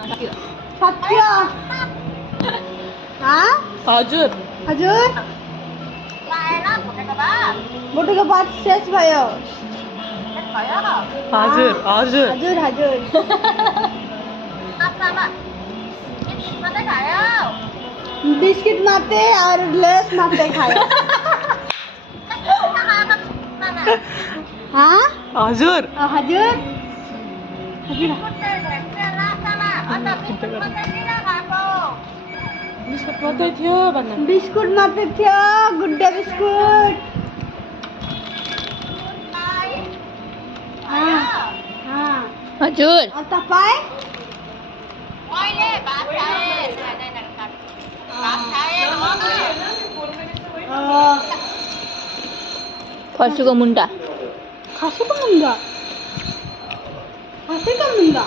सत्य हाँ हजुर हजुर बोटेको भात शेष भयो हजुर हजुर हजुर हजुर बिस्किट मात्रै और लेस मात्रै खायो हाँ हजुर हजुर हजुर बिस्कुट मात्रै थियो भन्नु बिस्कुट मात्रै थियो गुड्डे बिस्कुट हाँ हाँ हजुर तपाईँ फर्सीको मुन्टा खसीको मुन्टा खसीको मुन्टा